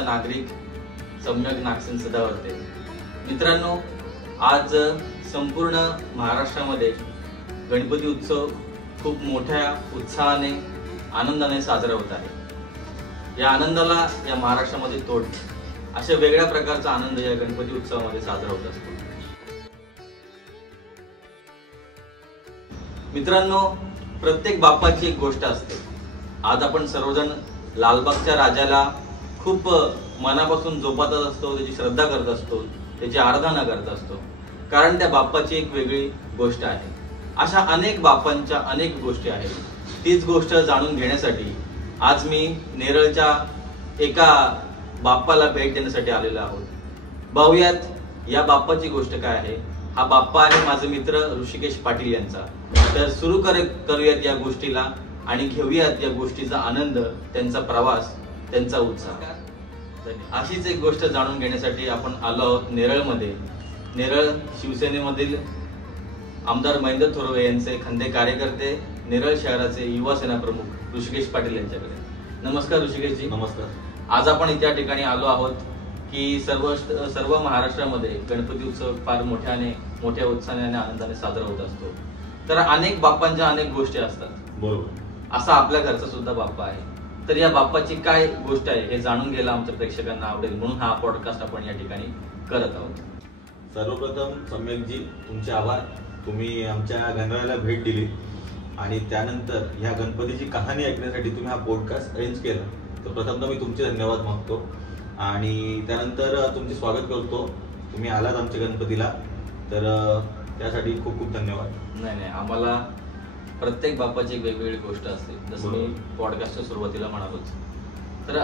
महाराष्ट्राचा नागरिक सम्यक नागसेन सदावर्ते। मित्रांनो, आज संपूर्ण महाराष्ट्रामध्ये गणपती उत्सव खूप मोठ्या उत्साहाने आनंदाने साजरा होत आहे। या आनंदाला या महाराष्ट्रामध्ये तोड अशा वेगळ्या प्रकारचा आनंद या गणपती उत्सवामध्ये साजरा होत असतो। मित्रांनो, प्रत्येक बाप्पाची एक गोष्ट असते। आज आपण सर्वजण लालबागच्या राजाला खूप मनापासून जोपासत असतो, त्याची श्रद्धा करत असतो, त्याची आराधना करत असतो, कारण त्या बाप्पाची एक वेगळी गोष्ट आहे। अशा अनेक बाप्पांच्या अनेक गोष्टी आहेत। तीच गोष्ट जाणून घेण्यासाठी आज मी नेरळच्या एका बाप्पाला भेट देण्यासाठी आलेलो आहोत। पाहूयात या बाप्पाची गोष्ट काय आहे। हा बाप्पा आहे माझे मित्र ऋषिकेश पाटील यांचा। तर सुरू करूयात या गोष्टीला आणि घेऊयात या गोष्टीचा आनंद, त्यांचा प्रवास, त्यांचा उत्साह। अशीच एक गोष्ट जाणून घेण्यासाठी आपण आलो आहोत नेरळमध्ये। नेरळ शिवसेनेमधील आमदार महेंद्र थोरवे यांचे खंदे कार्यकर्ते, नेरळ शहराचे युवा सेना प्रमुख ऋषिकेश पाटील यांच्याकडे। नमस्कार ऋषिकेशजी। नमस्कार। आज आपण त्या ठिकाणी आलो आहोत की सर्व महाराष्ट्रामध्ये गणपती उत्सव फार मोठ्या उत्साहाने आणि आनंदाने साजरा होत असतो। तर अनेक बाप्पांच्या अनेक गोष्टी असतात, बरोबर। असा आपल्या घरचा सुद्धा बाप्पा आहे। तर या बाप्पाची काय गोष्ट आहे हे जाणून घ्यायला आमच्या प्रेक्षकांना आवडेल, म्हणून हा पॉडकास्ट आपण या ठिकाणी करत आहोत। सर्वप्रथम सम्यकजी तुमचे आभार, तुम्ही आमच्या गणरायाला भेट दिली आणि त्यानंतर ह्या गणपतीची कहाणी ऐकण्यासाठी तुम्ही हा पॉडकास्ट अरेंज केला। तर प्रथमतः मी तुमचे धन्यवाद मागतो आणि त्यानंतर तुमचे स्वागत करतो। तुम्ही आलात आमच्या गणपतीला, तर त्यासाठी खूप खूप धन्यवाद। नाही, आम्हाला प्रत्येक बाप्पाची एक वेगवेगळी गोष्ट असते, जसं मी पॉडकास्टच्या सुरुवातीला म्हणालोच। तर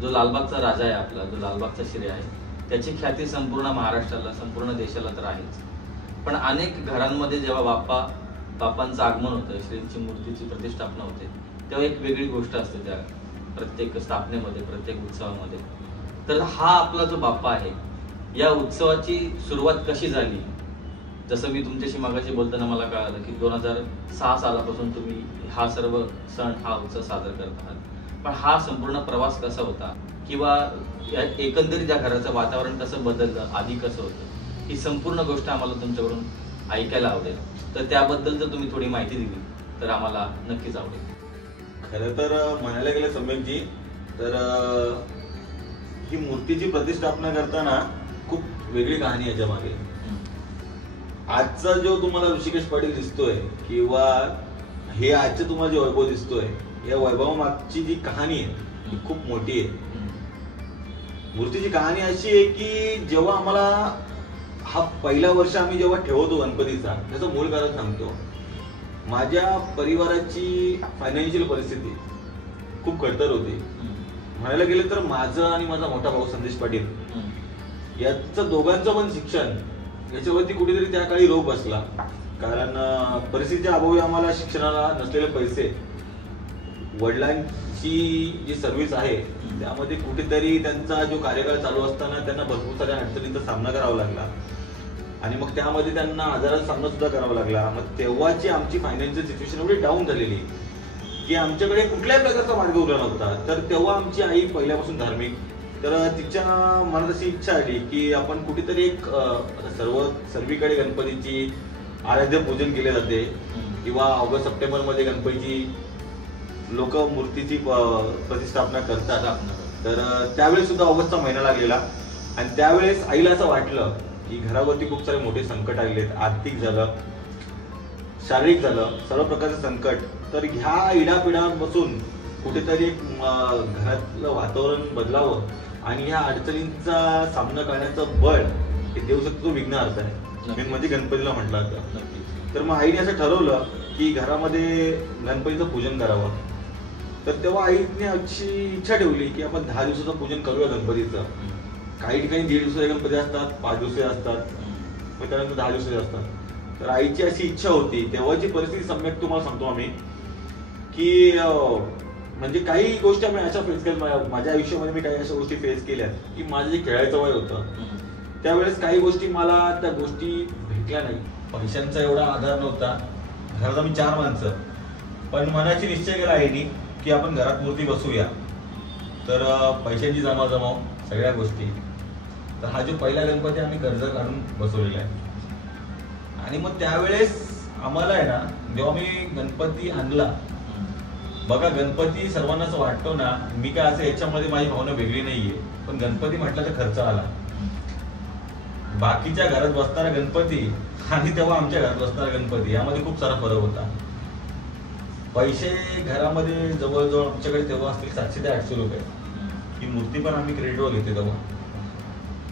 जो लालबागचा राजा आहे आपला, जो लालबागचा शिरे आहे, त्याची ख्याती संपूर्ण महाराष्ट्राला, संपूर्ण देशाला तर आहेच। पण अनेक घरांमध्ये जेव्हा बाप्पांचं आगमन होतं, श्रींची मूर्तीची प्रतिष्ठापना होते, तेव्हा एक वेगळी गोष्ट असते त्या प्रत्येक स्थापनेमध्ये, प्रत्येक उत्सवामध्ये। तर हा आपला जो बाप्पा आहे, या उत्सवाची सुरुवात कशी झाली? जसं मी तुमच्याशी मागाशी बोलताना मला कळालं की 2006 सालापासून तुम्ही हा सर्व सण, हा उत्सव साजरा करत आहात। पण हा संपूर्ण प्रवास कसा होता, किंवा एकंदरीत या घराचं वातावरण कसं बदललं, आधी कसं होतं, ही संपूर्ण गोष्ट आम्हाला तुमच्याकडून ऐकायला आवडेल। तर त्याबद्दल जर तुम्ही थोडी माहिती दिली तर आम्हाला नक्कीच आवडेल। खरं तर म्हणायला गेलं सम्यकजी, तर ही मूर्तीची प्रतिष्ठापना करताना खूप वेगळी कहाणी याच्या मागे। आजचा जो तुम्हाला ऋषिकेश पाटील दिसतोय, किंवा हे आजचे तुम्हाला जे वैभव दिसतोय, या वैभवामागची जी कहाणी आहे ती खूप मोठी आहे। मूर्तीची कहाणी अशी आहे की जेव्हा आम्हाला हा पहिला वर्ष आम्ही जेव्हा ठेवतो गणपतीचा, त्याचं मूळ कारण सांगतो। माझ्या परिवाराची फायनान्शियल परिस्थिती खूप खडतर होती। म्हणायला गेलं तर माझं आणि माझा मोठा भाऊ संदेश पाटील याचं दोघांचं पण शिक्षण याच्यावरती कुठेतरी त्या काळी रोग बसला, कारण परिस्थितीच्या अभावी आम्हाला शिक्षणाला नसलेले पैसे, वडिलांची जी सर्व्हिस आहे त्यामध्ये कुठेतरी त्यांचा जो कार्यकाळ चालू असताना त्यांना भरपूर साऱ्या अडचणींचा सामना करावा लागला आणि मग त्यामध्ये त्यांना आजाराचा सामना सुद्धा करावा लागला। मग तेव्हाची आमची फायनान्शियल सिच्युएशन एवढी डाऊन झालेली की आमच्याकडे कुठल्याही प्रकारचा मार्ग उरला नव्हता। तर तेव्हा आमची आई पहिल्यापासून धार्मिक, तर तिच्या मनात अशी इच्छा आली की आपण कुठेतरी एक सर्वीकडे गणपतीची आराध्य पूजन केले जाते, किंवा ऑगस्ट सप्टेंबर मध्ये गणपतीची लोक मूर्तीची प्रतिष्ठापना करतात। तर त्यावेळेस सुद्धा ऑगस्टचा महिना लागलेला आणि त्यावेळेस आईला असं वाटलं की घरावरती खूप सारे मोठे संकट आलेत, आर्थिक झालं, शारीरिक झालं, सर्व प्रकारचं संकट। तर ह्या इडापिडांपासून कुठेतरी एक घरातलं वातावरण बदलावं आणि ह्या अडचणींचा सामना करण्याचं बळ हे देऊ शकतो, तो विघ्नहर्ता आहे, म्हणजे गणपतीला म्हटलं जातं। तर मग आईने असं ठरवलं की घरामध्ये गणपतीचं पूजन करावं। तर तेव्हा आईने अशी इच्छा ठेवली की आपण 10 दिवसाचं पूजन करूया गणपतीचं। काही ठिकाणी 1.5 दिवसाचे गणपती असतात, 5 दिवसाचे असतात, मग त्यानंतर 10 दिवसाचे असतात। तर आईची अशी इच्छा होती। तेव्हाची परिस्थिती सम्यक तुम्हाला सांगतो आम्ही की म्हणजे काही गोष्टी आम्ही अशा फेस केल्या, माझ्या आयुष्यामध्ये मी काही अशा गोष्टी फेस केल्या की माझं जे खेळायचं वय होतं त्यावेळेस काही गोष्टी मला त्या गोष्टी भेटल्या नाही। पैशांचा एवढा आधार नव्हता, घरात आम्ही 4 माणसं, पण मनाची निश्चय केला आईनी की आपण घरात मूर्ती बसवूया। तर पैशांची जमाजमाव सगळ्या गोष्टी. तर हा जो पहिला गणपती आम्ही कर्ज काढून बसवलेला आहे. आणि मग त्यावेळेस आम्हाला आहे ना, जेव्हा मी गणपती आणला, बघा गणपती सर्वांना असं वाटतो ना, मी काय असं याच्यामध्ये माझी भावना वेगळी नाहीये, पण गणपती म्हटलं तर खर्च आला. बाकीच्या घरात बसणारा गणपती आणि तेव्हा आमच्या घरात बसणारा गणपती यामध्ये खूप सारा फरक होता. पैसे घरामध्ये जवळजवळ आमच्याकडे तेव्हा असतील 700 ते 800 रुपये. ही मूर्ती पण आम्ही क्रेडिटवर घेते तेव्हा.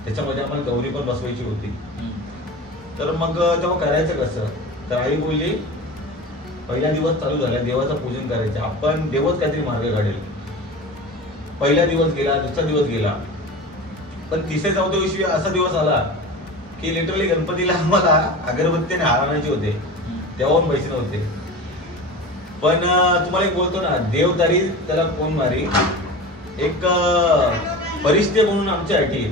त्याच्यामध्ये आम्हाला गौरी पण बसवायची होती. तर मग तेव्हा करायचं कसं, तर आई बोलली पहिला दिवस चालू झाला, देवाचं पूजन करायचं, आपण देवच काहीतरी मार्ग काढेल. पहिला दिवस गेला, दुसरा दिवस गेला, पण तिसऱ्या चौथ्या दिवशी असा दिवस आला की लिटरली गणपतीला आम्हाला अगरबत्तीने हार आणायचे होते, तेव्हा पण पैसे नव्हते. पण तुम्हाला एक बोलतो ना, देव तारी त्याला कोण मारी, एक परिस्थिती म्हणून आमच्यासाठी.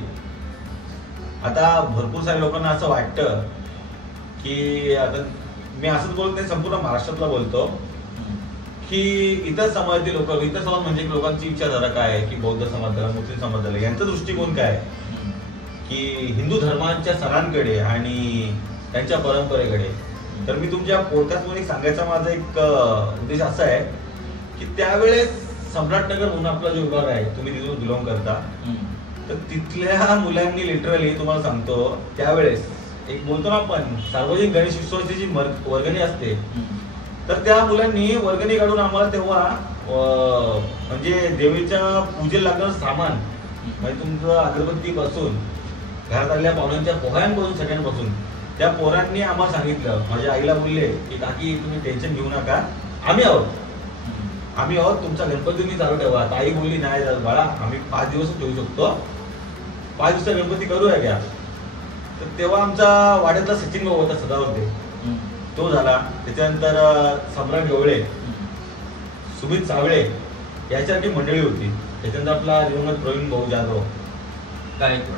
आता भरपूर साऱ्या लोकांना असं वाटतं की, आता मी असंच बोलत नाही, संपूर्ण महाराष्ट्रातला बोलतो की इतर समाजातील लोक, इतर समाज म्हणजे लोकांची विचारधारा काय आहे की बौद्ध समाज झाला, मुस्लिम समाज झाला, यांचा दृष्टिकोन काय आहे की हिंदू धर्मांच्या सणांकडे आणि त्यांच्या परंपरेकडे. तर मी तुमच्या पॉडकास्टमध्ये सांगायचा माझा एक उद्देश असा आहे की त्यावेळेस सम्राटनगर म्हणून आपला जो विभाग आहे, तुम्ही तिथून बिलॉंग करता, तर तिथल्या मुलांनी लिटरली तुम्हाला सांगतो, त्यावेळेस एक बोलतो ना आपण सार्वजनिक गणेश उत्सवाची जी वर्गणी असते, तर त्या मुलांनी वर्गणी काढून आम्हाला तेव्हा म्हणजे देवीच्या पूजेला लागणारं सामान, म्हणजे तुमचं अगरबत्ती पासून, घरात आलेल्या पाहुण्यांच्या पोह्यांपासून, सगळ्यांपासून, त्या पोरांनी आम्हाला सांगितलं. माझ्या आईला बोलले की काकी तुम्ही टेन्शन घेऊ नका, आम्ही आहोत, तुमचा गणपती तुम्ही चालू ठेवा. आई बोलली नाही बाळा, आम्ही 5 दिवस ठेवू शकतो, 5 दिवसाचा गणपती करूया घ्या. तर तेव्हा आमचा वाड्यातला सचिन भाऊ होता सदावर्ते, तो झाला. त्याच्यानंतर सम्राट गवळे, सुमित सावळे याच्यासाठी मंडळी होती. त्याच्यानंतर आपला दिवंगत प्रवीण भाऊ जाधव,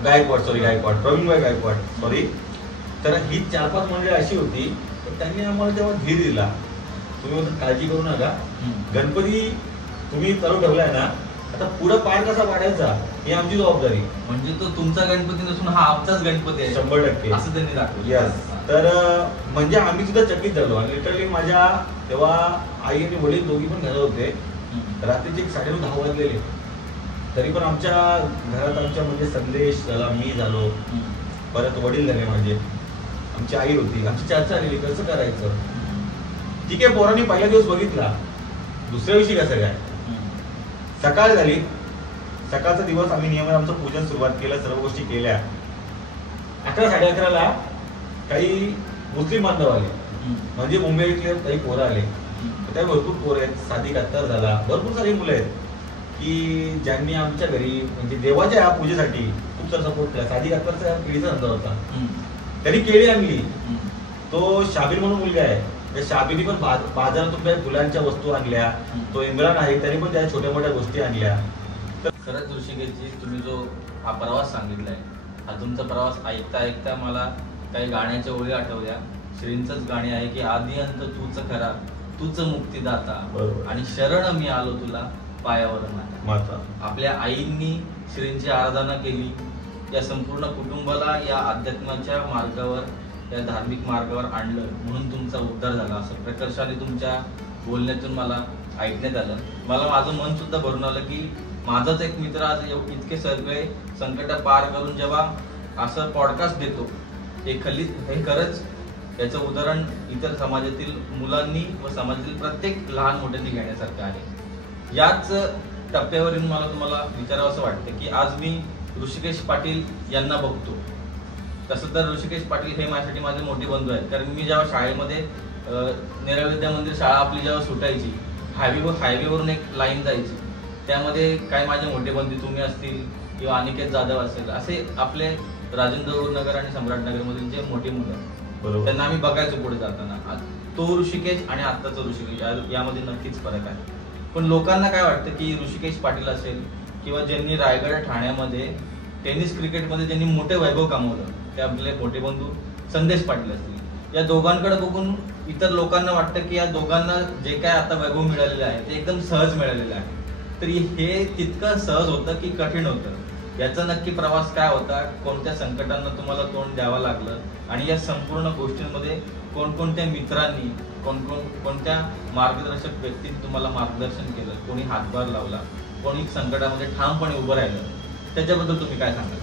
गायकवाड, प्रवीण भाई गायकवाड, सॉरी. तर ही 4-5 मंडळी अशी होती. तर त्यांनी आम्हाला तेव्हा धीर दिला, तुम्ही काळजी करू नका, गणपती तुम्ही चालू ठेवलाय ना, आता पुढे पार कसा पाडायचा ही आमची जबाबदारी. म्हणजे तो तुमचा गणपती नसून हा आमचाच गणपती आहे 100% असं त्यांनी दाखवलं. यस. तर म्हणजे आम्ही सुद्धा चकित झालो. आणि लिटरली माझ्या तेव्हा आई आणि वडील दोघी पण घरात होते. रात्रीचे 9:30-10 वाजलेले, तरी पण आमच्या घरात आमच्या म्हणजे संदेश झाला, मी झालो, परत वडील झाले माझे, आमची आई होती, आमची चर्चा आलेली कसं करायचं. ठीक आहे, पोरांनी पहिला दिवस बघितला, दुसऱ्या दिवशी कसं काय, सकाळ झाली, सकाळचा दिवस आम्ही नियमाने आमचं पूजन सुरुवात केलं, सर्व गोष्टी केल्या. 11-11:30 काही मुस्लिम बांधव आले, म्हणजे मुंबईतले काही पोरं आले. त्या भरपूर पोरं आहेत, सादिक अत्तार झाला, भरपूर सारी मुलं आहेत की ज्यांनी आमच्या घरी म्हणजे देवाच्या पूजेसाठी खूप सारा सपोर्ट केला. सादिक अत्तारचा केळीचा धंदा होता, त्यांनी केळी आणली. तो शाबीर म्हणून मुलगा आहे, त्या शाबीनी पण बाजारातून काही फुलांच्या वस्तू आणल्या. तो इम्रान आहे, त्यांनी पण त्या छोट्या मोठ्या गोष्टी आणल्या. तर खरंच ऋषिकेशजी, तुम्ही जो हा प्रवास सांगितलाय, हा तुमचा प्रवास ऐकता ऐकता मला काही गाण्याच्या ओळी आठवल्या. श्रींचंच गाणे आहे की आदी अंत तूच खरा, तूच मुक्तीदाता, आणि शरण मी आलो तुला पायावर माता. आपल्या आईंनी श्रींची आराधना केली, या संपूर्ण कुटुंबाला या अध्यात्माच्या मार्गावर, या धार्मिक मार्गावर आणलं, म्हणून तुमचा उद्धार झाला, असं प्रकर्षाने तुमच्या बोलण्यातून मला ऐकण्यात आलं. मला माझं मन सुद्धा भरून आलं की माझाच एक मित्र आज इतके सगळे संकट पार करून जेव्हा असं पॉडकास्ट देतो, हे खरंच याचं उदाहरण इतर समाजातील मुलांनी व समाजातील प्रत्येक लहान मोठ्यांनी घेण्यासारखं आहे. याच टप्प्यावरून मला तुम्हाला विचारावं असं वाटतं की आज मी ऋषिकेश पाटील यांना बघतो. तसं तर ऋषिकेश पाटील हे माझ्यासाठी माझे मोठे बंधू आहेत, कारण मी जेव्हा शाळेमध्ये नेरळ विद्या मंदिर शाळा आपली जेव्हा सुटायची, हायवेवरून एक लाईन जायची, त्यामध्ये काय माझे मोठे बंधू तुम्ही असतील किंवा अनिकेत जाधव असेल, असे आपले राजेंद्र नगर आणि सम्राटनगर मधील जे मोठे मुलं, त्यांना आम्ही बघायचो पुढे जाताना. तो ऋषिकेश आणि आत्ताचा ऋषिकेश यामध्ये नक्कीच फरक आहे. पण लोकांना काय वाटतं की ऋषिकेश पाटील असेल किंवा ज्यांनी रायगड ठाण्यामध्ये टेनिस क्रिकेटमध्ये ज्यांनी मोठे वैभव कमवलं, ते आपले मोठे बंधू संदेश पाटील असतील, या दोघांकडे बघून इतर लोकांना वाटतं की या दोघांना जे काय आता वैभव मिळालेलं आहे ते एकदम सहज मिळालेलं आहे. तरी हे तितकं सहज होतं की कठीण होतं? याचा नक्की प्रवास काय होता? कोणत्या संकटांना तुम्हाला तोंड द्यावं लागलं? आणि या संपूर्ण गोष्टींमध्ये कोणकोणत्या मित्रांनी, कोणत्या मार्गदर्शक व्यक्तींनी तुम्हाला मार्गदर्शन केलं? कोणी हातभार लावला? कोणी संकटामध्ये ठामपणे उभं राहिलं? त्याच्याबद्दल तुम्ही काय सांगाल?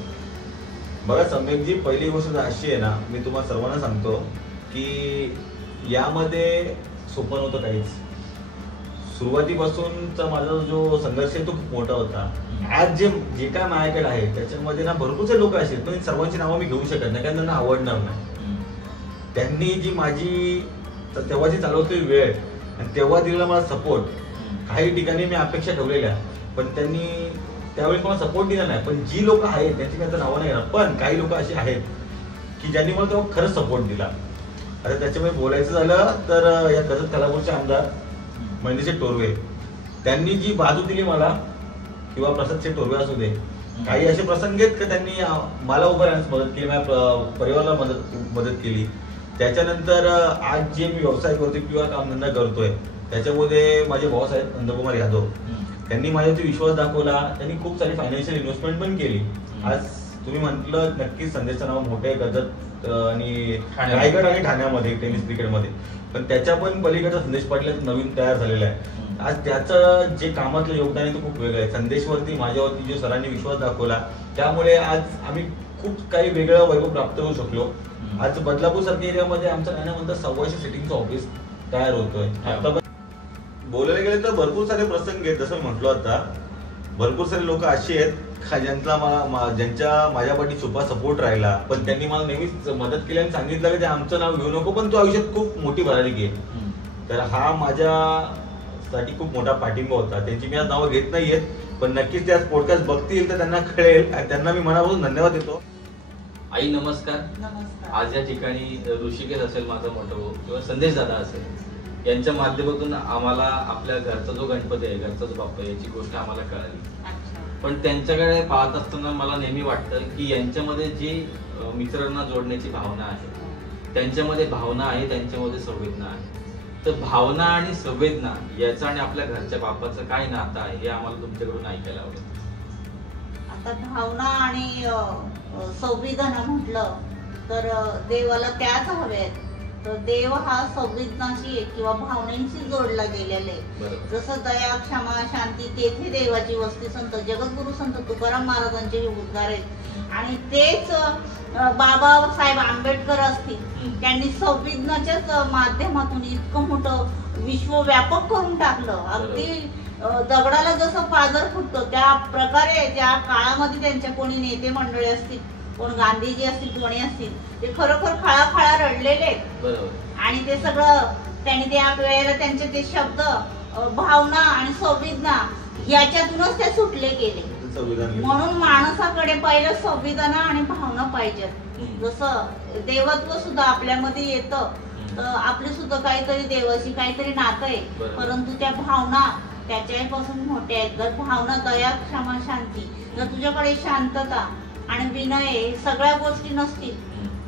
बघा सम्यकजी, पहिली गोष्ट अशी आहे ना, मी तुम्हाला सर्वांना सांगतो की यामध्ये सोपं नव्हतं काहीच. सुरुवातीपासूनचा माझा जो संघर्ष आहे तो खूप मोठा होता. आज जे काय माझ्याकडे आहे त्याच्यामध्ये ना भरपूरचे लोक असे, पण सर्वांची नावं मी घेऊ शकत नाही कारण त्यांना आवडणार नाही. त्यांनी जी माझी तेव्हाची चालवलेली वेळ आणि तेव्हा दिलेला मला सपोर्ट, काही ठिकाणी मी अपेक्षा ठेवलेल्या, पण त्यांनी त्यावेळी मला सपोर्ट दिला नाही. पण जी लोक आहेत त्यांची मी आता नावं नाही घेणार, पण काही लोक असे आहेत की ज्यांनी मला तेव्हा खरंच सपोर्ट दिला. आता त्याच्यामुळे बोलायचं झालं तर या कर्जत खालापूरचे आमदार महेंद्रशेठ तोरवे, त्यांनी जी बाजू दिली मला, किंवा प्रसादशेठ तोरवे असू दे, काही असे प्रसंग आहेत का त्यांनी मला उभं राहण्यास मदत केली, माझ्या परिवाराला मदत केली. त्याच्यानंतर आज जे मी व्यवसाय करतोय किंवा कामधंदा करतोय त्याच्यामध्ये माझे बॉस आहेत नंदकुमार यादव, त्यांनी माझ्यावरती विश्वास दाखवला. त्यांनी खूप सारी फायनान्शियल इन्व्हेस्टमेंट पण केली. आज तुम्ही म्हटलं नक्कीच संदेशचं नाव मोठे कर्जत आणि रायगड आणि ठाण्यामध्ये टेनिस क्रिकेटमध्ये, पण त्याच्या पण पलीकडचा संदेश पाटील नवीन तयार झालेला आहे. आज त्याचं जे कामातलं योगदान आहे ते खूप वेगळं आहे. संदेशवरती माझ्यावरती जो सरांनी विश्वास दाखवला त्यामुळे आज आम्ही खूप काही वेगळं वैभव प्राप्त करू शकलो. आज बदलापूर सारख्या एरियामध्ये आमचं काय म्हणतात 100 सिटिंगचं ऑफिस तयार होतोय. आता बोलायला गेले तर भरपूर सारे प्रसंग आहेत. जसं म्हटलो आता, भरपूर सारे लोक अशी आहेत ज्यांच्या माझ्या पाठी छुपा सपोर्ट राहिला, पण त्यांनी मला नेहमीच मदत केली आणि सांगितलं की ते आमचं नाव घेऊ नको, पण तो आयुष्यात खूप मोठी भरारी घे. तर हा माझ्यासाठी खूप मोठा पाठिंबा होता. त्यांची मी आज नावं घेत नाहीयेत, पण नक्कीच त्या पॉडकास्ट बघतील तर त्यांना कळेल आणि त्यांना मी मनापासून धन्यवाद देतो. आई नमस्कार. आज या ठिकाणी ऋषिकेश असेल माझा मोठा भाऊ किंवा संदेश दादा असेल, यांच्या माध्यमातून आम्हाला आपल्या घरचा जो गणपती आहे, घरचा जो बाप्पा आहे, याची गोष्ट आम्हाला कळाली. पण त्यांच्याकडे पाहत असताना मला नेहमी वाटतं की यांच्यामध्ये जी मित्रांना जोडण्याची भावना आहे, त्यांच्यामध्ये भावना आहे, त्यांच्यामध्ये संवेदना आहे. तर भावना आणि संवेदना याचं आणि आपल्या घरच्या बाप्पाचं काय नातं आहे हे आम्हाला तुमच्याकडून ऐकायला आवडेल. आता भावना आणि संवेदना म्हटलं तर देवाला त्याच हव्यात. तर देव हा संवेदनाशी किंवा भावनांशी जोडला गेलेला आहे. जसं दया, क्षमा, शांती तेथे देवाची वस्ती. संत जगद्गुरु संत तुकाराम महाराजांचे हे उद्गार आहेत. आणि तेच बाबासाहेब आंबेडकर असतील, त्यांनी संवेदनाच्याच माध्यमातून इतकं मोठं विश्व व्यापक करून टाकलं. अगदी दगडाला जसं पाझर फुटतो त्या प्रकारे ज्या काळामध्ये त्यांच्या कोणी नेते मंडळी असतील, कोण गांधीजी असतील, कोणी असतील, ते खरोखर खळाखळा रडलेले आहेत. आणि ते सगळं त्यांनी त्या वेळेला त्यांचे ते शब्द, भावना आणि संवेदना याच्यातूनच ते सुटले गेले. म्हणून माणसाकडे पहिलं संवेदना आणि भावना पाहिजेत. जसं देवत्व सुद्धा आपल्यामध्ये येतं, तर आपले सुद्धा काहीतरी देवाशी काहीतरी नातं आहे, परंतु त्या भावना त्याच्यापासून मोठ्या आहेत. जर भावना, दया, क्षमा, शांती, जर तुझ्याकडे शांतता आणि विनय सगळ्या गोष्टी नसतील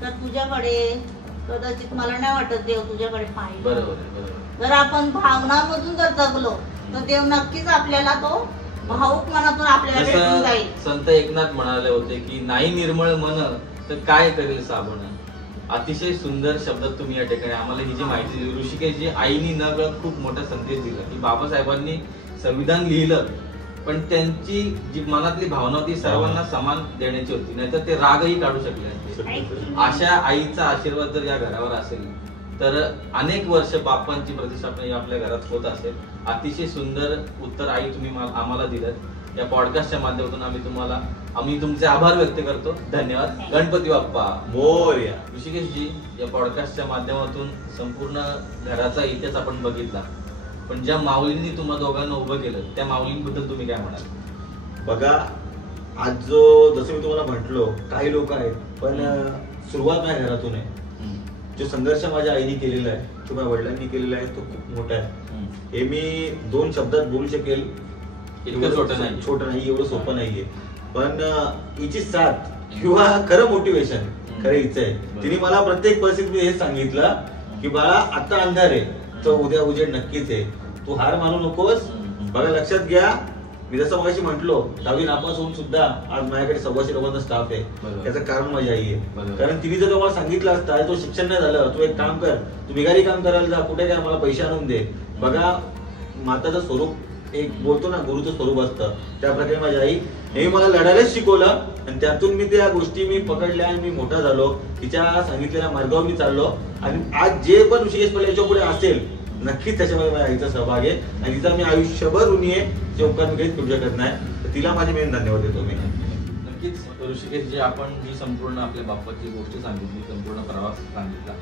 तर तुझ्याकडे कदाचित मला नाही वाटत देव तुझ्याकडे पाहिजे. जर आपण भावनामधून जर जगलो तर देव नक्कीच आपल्याला तो भावुक मनातून आपल्याला भेटून जाईल. संत एकनाथ म्हणाले होते की नाही निर्मळ मन तर काय करेल साबण. अतिशय सुंदर शब्दात तुम्ही या ठिकाणी आम्हाला ही जी माहिती दिली. ऋषिकेशजी, आईनी न कळत खूप मोठा संदेश दिला की बाबासाहेबांनी संविधान लिहिलं, पण त्यांची जी मनातली भावना होती सर्वांना समान देण्याची होती, नाहीतर ते रागही काढू शकले असते. अशा आईचा आशीर्वाद जर या घरावर असेल तर अनेक वर्ष बाप्पांची प्रतिष्ठापना आपल्या घरात होत असेल. अतिशय सुंदर उत्तर आई तुम्ही आम्हाला दिलं. या पॉडकास्टच्या माध्यमातून आम्ही तुमचे आभार व्यक्त करतो. धन्यवाद. गणपती बाप्पा मोरया. ऋषिकेशजी, या पॉडकास्टच्या माध्यमातून संपूर्ण घराचा इतिहास आपण बघितला, पण ज्या माऊलींनी तुम्हा दोघांना उभं केलं त्या माऊलींबद्दल तुम्ही काय म्हणाल? बघा, आज जसं मी तुम्हाला म्हटलो, काही लोक आहेत, पण सुरुवात माझ्या घरातून आहे. जो संघर्ष माझ्या आईने केलेला आहे किंवा वडिलांनी केलेला आहे तो खूप मोठा आहे. हे मी 2 शब्दात बोलू शकेल, इतकं छोटं नाही, एवढं सोपं नाहीये. पण हिची साथ किंवा खरं मोटिवेशन, खरं हिचं आहे. तिने मला प्रत्येक परिस्थितीत हे सांगितलं की बाळा, आता अंधार आहे तर उद्या उजेड नक्कीच आहे, तू हार मानू नकोस. बघा, लक्षात घ्या, मी जसं मगाशी म्हटलो 10वी नापास होऊन सुद्धा आज माझ्याकडे 125 लोकांचा स्टाफ आहे. त्याचं कारण माझी आई आहे. कारण तिने जर तुम्हाला सांगितलं असतं तो शिक्षण नाही झालं, तू एक काम कर, तू भिगारी काम करायला जा, कुठे काय मला पैसे आणून दे. बघा माताचं स्वरूप एक बोलतो ना गुरुचं स्वरूप असतं, त्या प्रकारे माझी आई हे मला लढायलाच शिकवलं आणि त्यातून मी त्या गोष्टी मी पकडल्या आणि मी मोठा झालो. तिच्या सांगितलेल्या मार्गावर मी चाललो आणि आज जे पण ऋषिकेश पटेल याच्या पुढे असेल नक्कीच त्याच्यामध्ये माझ्या आईचा सहभाग आहे आणि तिचा मी आयुष्यभर ऋणी आहे, जे उपकार मी कधीच करू शकत नाही. तर तिला माझे मेन धन्यवाद देतो मी. नक्कीच ऋषिकेश, जे आपण जी संपूर्ण आपल्या बाप्पाची गोष्ट सांगितली, संपूर्ण प्रवास सांगितला,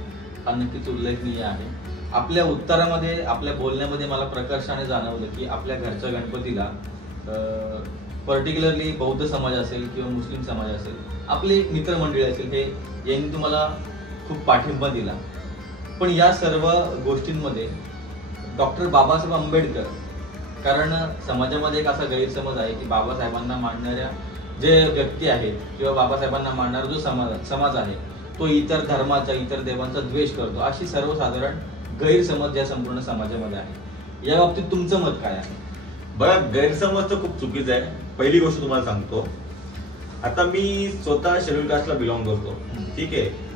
हा नक्कीच उल्लेखनीय आहे. आपल्या उत्तरामध्ये, आपल्या बोलण्यामध्ये मला प्रकर्षाने जाणवलं की आपल्या घरच्या गणपतीला पर्टिक्युलरली बौद्ध समाज असेल किंवा मुस्लिम समाज असेल, आपले मित्रमंडळी असेल, हे यांनी तुम्हाला खूप पाठिंबा दिला. पण या सर्व गोष्टींमध्ये डॉक्टर बाबासाहेब आंबेडकर, कारण समाजामध्ये एक असा गैरसमज आहे की बाबासाहेबांना मानणाऱ्या जे व्यक्ती आहेत किंवा बाबासाहेबांना मानणारा जो समाज आहे तो इतर धर्माचा, इतर देवांचा द्वेष करतो, अशी सर्वसाधारण गैरसमज या संपूर्ण समाजामध्ये आहे. या बाबतीत तुमचं मत काय आहे? बघा, गैरसमज तर खूप चुकीचं आहे. पहिली गोष्ट तुम्हाला सांगतो, आता मी स्वतः शेड्यूल कास्टला बिलॉंग करतो, ठीक आहे.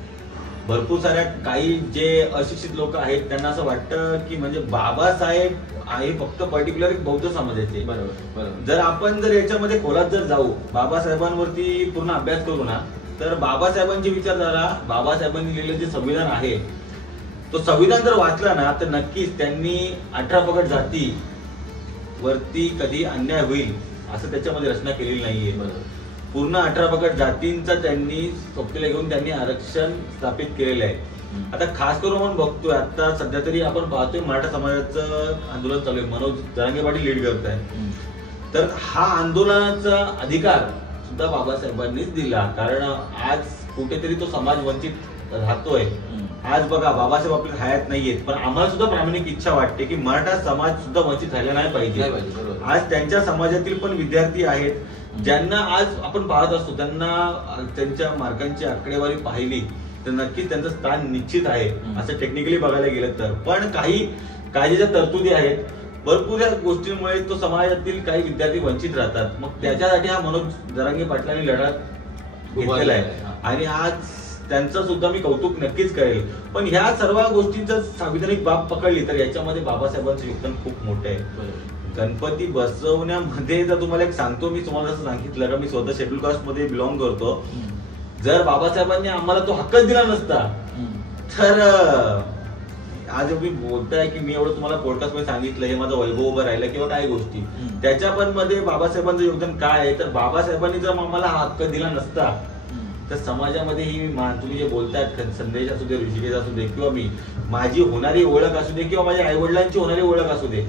भरपूर साऱ्या काही जे अशिक्षित लोक आहेत त्यांना असं वाटतं की म्हणजे बाबासाहेब आहे फक्त पर्टिक्युलर एक बौद्ध समाजाचे. बरोबर. जर आपण जर याच्यामध्ये खोलात जर जाऊ, बाबासाहेबांवरती पूर्ण अभ्यास करू ना, तर बाबासाहेबांची विचारधारा, बाबासाहेबांनी लिहिलेलं जे संविधान आहे, तो संविधान जर वाचला ना तर नक्कीच त्यांनी 18 पगड जाती वरती कधी अन्याय होईल असं त्याच्यामध्ये रचना केलेली नाहीये. पूर्ण 18 पगड जातींचा त्यांनी सोबतीला घेऊन त्यांनी आरक्षण स्थापित केलेलं आहे. आता खास करून आपण बघतोय, आता सध्या तरी आपण पाहतोय मराठा समाजाचं आंदोलन चालू आहे, मनोज जरांगे पाटील लीड करत आहे. तर हा आंदोलनाचा अधिकार सुद्धा बाबासाहेबांनीच दिला, कारण आज कुठेतरी तो समाज वंचित राहतोय. आज बघा, बाबासाहेब आपल्या हयात नाहीयेत, पण आम्हाला सुद्धा प्रामाणिक इच्छा वाटते की मराठा समाज सुद्धा वंचित राहिला नाही पाहिजे. आज त्यांच्या समाजातील पण विद्यार्थी आहेत ज्यांना आज आपण पाहत असतो, त्यांना त्यांच्या मार्कांची आकडेवारी पाहिली तर नक्कीच त्यांचं स्थान निश्चित आहे असं टेक्निकली बघायला गेलं तर. पण काही ज्या तरतुदी आहेत, भरपूर या गोष्टींमुळे तो समाजातील काही विद्यार्थी वंचित राहतात. मग त्याच्यासाठी हा मनोज जरांगे पाटलांनी लढा घेतलेला आहे आणि आज त्यांचं सुद्धा मी कौतुक नक्कीच करेल. पण ह्या सर्व गोष्टींचा संविधानिक बाब पकडली तर याच्यामध्ये बाबासाहेबांचं योगदान खूप मोठं आहे. गणपती बसवण्यामध्ये जर तुम्हाला एक सांगतो, मी तुम्हाला जसं सांगितलं का मी स्वतः शेड्यूल कास्ट मध्ये बिलॉंग करतो, जर बाबासाहेबांनी आम्हाला तो हक्कच दिला नसता तर आज तुम्ही बोलताय की मी एवढं तुम्हाला पॉडकास्ट मध्ये सांगितलं, हे माझं वैभव उभं राहिलं किंवा काही गोष्टी, त्याच्या पण मध्ये बाबासाहेबांचं योगदान काय आहे. तर बाबासाहेबांनी जर आम्हाला हा हक्क दिला नसता तर समाजामध्ये ही तुम्ही जे बोलतायत, संदेश असू दे, ऋषिकेश असू दे, किंवा मी माझी होणारी ओळख असू दे किंवा माझ्या आई वडिलांची होणारी ओळख असू दे,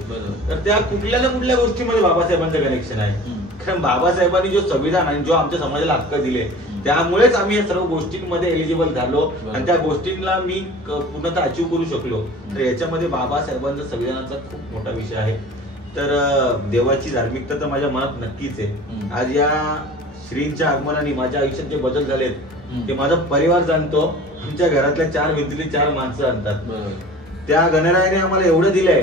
तर त्या कुठल्या ना कुठल्या गोष्टीमध्ये बाबासाहेबांचं कनेक्शन आहे. कारण बाबासाहेबांनी जो संविधान आणि जो आमच्या समाजाला हक्क दिले त्यामुळेच आम्ही या सर्व गोष्टींमध्ये एलिजिबल झालो आणि त्या गोष्टींना मी पूर्णतः अचीव करू शकलो. तर याच्यामध्ये बाबासाहेबांचा संविधानाचा खूप मोठा विषय आहे. तर देवाची धार्मिकता तर माझ्या मनात नक्कीच आहे. आज या श्रींच्या आगमनाने माझ्या आयुष्यात जे बदल झालेत ते माझा परिवार जाणतो. आमच्या घरातल्या 4 भिंतीतली 4 माणसं आणतात. त्या गणरायाने आम्हाला एवढं दिलंय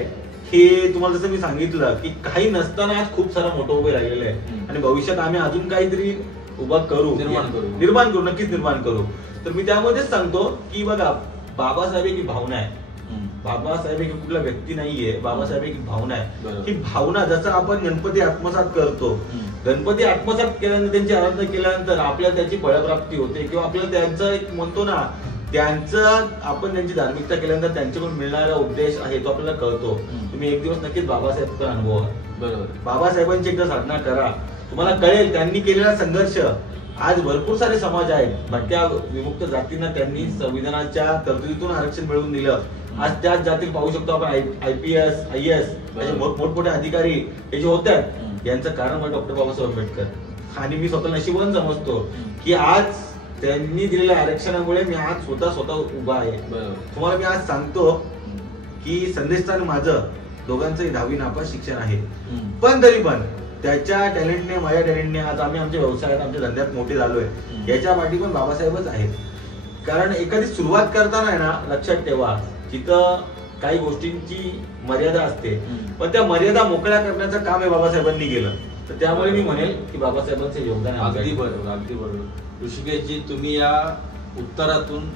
की तुम्हाला जसं मी सांगितलं की काही नसताना आज खूप सारा मोठं उभे राहिलेलं आहे आणि भविष्यात आम्ही अजून काहीतरी उभा करू, निर्माण करू, नक्कीच निर्माण करू. तर मी त्यामध्येच सांगतो की बघा, बाबासाहेब एक भावना आहे. बाबासाहेब एक कुठला व्यक्ती नाहीये, बाबासाहेब एक भावना आहे. ही भावना जसं आपण गणपती आत्मसात करतो, गणपती आत्मसात केल्यानंतर, त्यांची आराधना केल्यानंतर आपल्याला त्याची फळप्राप्ती होते किंवा आपल्याला त्यांचं एक म्हणतो ना, त्यांचं आपण त्यांची धार्मिकता केल्यानंतर त्यांच्याकडून मिळणारा उद्देश आहे तो आपल्याला कळतो. तुम्ही एक दिवस नक्कीच बाबासाहेबचा अनुभव, बरोबर, बाबासाहेबांची एकदा साधना करा, तुम्हाला कळेल त्यांनी केलेला संघर्ष. आज भरपूर सारे समाज आहेत, भटक्या विमुक्त जातींना त्यांनी संविधानाच्या तरतुदीतून आरक्षण मिळवून दिलं. आज त्याच जातील पाहू शकतो आपण IPS, IAS मोठमोठे अधिकारी हे जे होतात, यांचं कारण म्हणजे डॉक्टर बाबासाहेब आंबेडकर. आणि मी स्वतः नशिबवान समजतो की आज त्यांनी दिलेल्या आरक्षणामुळे मी आज स्वतः उभा आहे. तुम्हाला मी आज सांगतो की संदेशस्थान माझं दोघांचंही 10वी नापास शिक्षण आहे, पण तरी पण त्याच्या टॅलेंटने, माझ्या टॅलेंटने आज आम्ही आमच्या व्यवसायात, आमच्या धंद्यात मोठे झालोय. याच्या पाठी पण बाबासाहेबच आहेत. कारण एखादी सुरुवात करताना ना, लक्षात ठेवा, तिथं काही गोष्टींची मर्यादा असते, पण त्या मर्यादा मोकळ्या करण्याचं काम हे बाबासाहेबांनी केलं. तर त्यामुळे मी म्हणेल की बाबासाहेबांचं योगदान आहे. अगदी बरोबर, अगदी बरोबर. ऋषिकेशजी, तुम्ही या उत्तरातून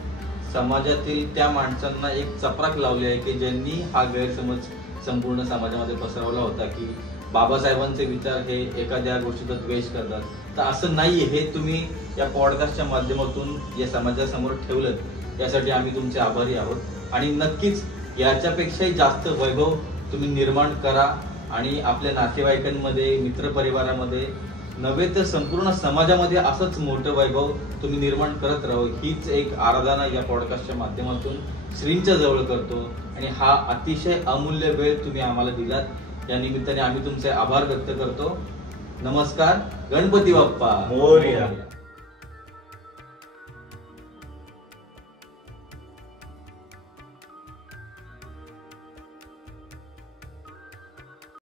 समाजातील त्या माणसांना एक चपराक लावली आहे की ज्यांनी हा गैरसमज संपूर्ण समाजामध्ये पसरवला होता की बाबासाहेबांचे विचार हे एखाद्या गोष्टीचा द्वेष करतात. तर असं नाहीये, हे तुम्ही या पॉडकास्टच्या माध्यमातून या समाजासमोर ठेवलं, यासाठी आम्ही तुमचे आभारी आहोत. आणि नक्कीच याच्यापेक्षाही जास्त वैभव तुम्ही निर्माण करा आणि आपल्या नातेवाईकांमध्ये, मित्रपरिवारामध्ये नव्हे तर संपूर्ण समाजामध्ये असंच मोठं वैभव तुम्ही निर्माण करत राहू, हीच एक आराधना या पॉडकास्टच्या माध्यमातून श्रींच्या जवळ करतो. आणि हा अतिशय अमूल्य वेळ तुम्ही आम्हाला दिलात, या निमित्ताने आम्ही तुमचे आभार व्यक्त करतो. नमस्कार. गणपती बाप्पा मोरया.